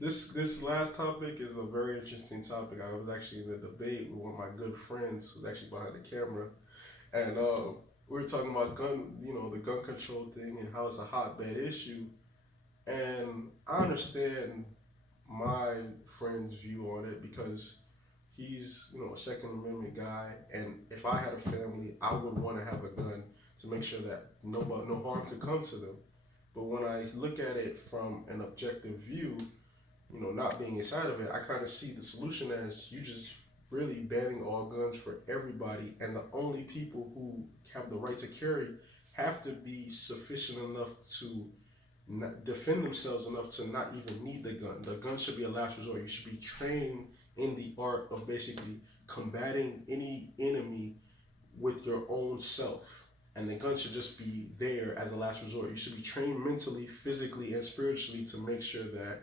This last topic is a very interesting topic. I was actually in a debate with one of my good friends who's actually behind the camera, and we were talking about the gun control thing and how it's a hotbed issue. And I understand my friend's view on it because he's a Second Amendment guy, and if I had a family, I would want to have a gun to make sure that no harm could come to them. But when I look at it from an objective view, not being inside of it, I kind of see the solution as you just really banning all guns for everybody, and the only people who have the right to carry have to be sufficient enough to not defend themselves enough to not even need the gun. The gun should be a last resort. You should be trained in the art of basically combating any enemy with your own self. And the gun should just be there as a last resort. You should be trained mentally, physically, and spiritually to make sure that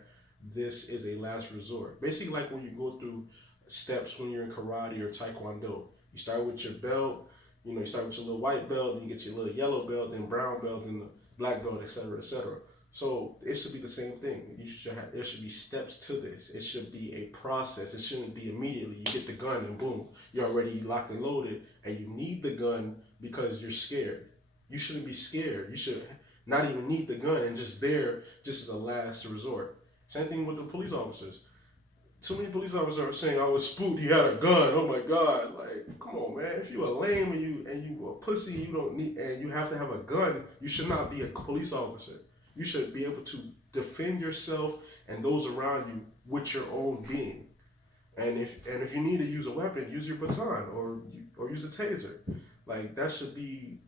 this is a last resort. Basically, like when you go through steps when you're in karate or taekwondo. You start with your belt, you start with your little white belt, then you get your little yellow belt, then brown belt, then the black belt, etc., etc. So it should be the same thing. There should be steps to this. It should be a process. It shouldn't be immediately you get the gun and boom, you're already locked and loaded, and you need the gun because you're scared. You shouldn't be scared. You should not even need the gun and just there just as a last resort. Same thing with the police officers. Too many police officers are saying I was spooked. He had a gun. Oh my god! Like, come on, man. If you a lame and you a pussy, you don't need and you have to have a gun. You should not be a police officer. You should be able to defend yourself and those around you with your own being. And if you need to use a weapon, use your baton or use a taser. Like that should be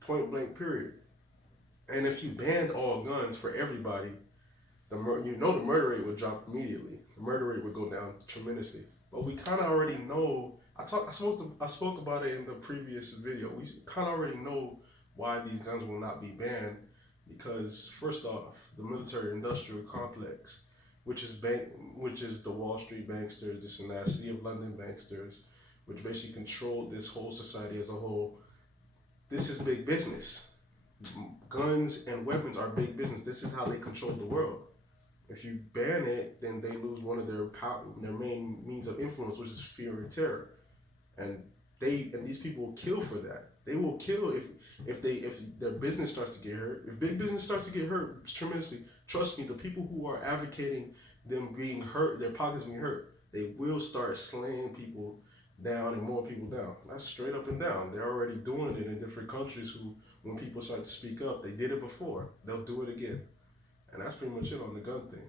point blank period. And if you banned all guns for everybody, the murder rate would drop immediately. The murder rate would go down tremendously. But we kind of already know. I spoke about it in the previous video. We kind of already know why these guns will not be banned because first off, the military-industrial complex, which is the Wall Street banksters, this and that, City of London banksters, which basically control this whole society as a whole. This is big business. Guns and weapons are big business. This is how they control the world. If you ban it, then they lose one of their main means of influence, which is fear and terror. And these people will kill for that. They will kill if their business starts to get hurt. If big business starts to get hurt tremendously, trust me, the people who are advocating them being hurt, their pockets being hurt, they will start slaying people down and more people down. That's straight up and down. They're already doing it in different countries who, when people start to speak up, they did it before. They'll do it again. And that's pretty much it on the gun thing.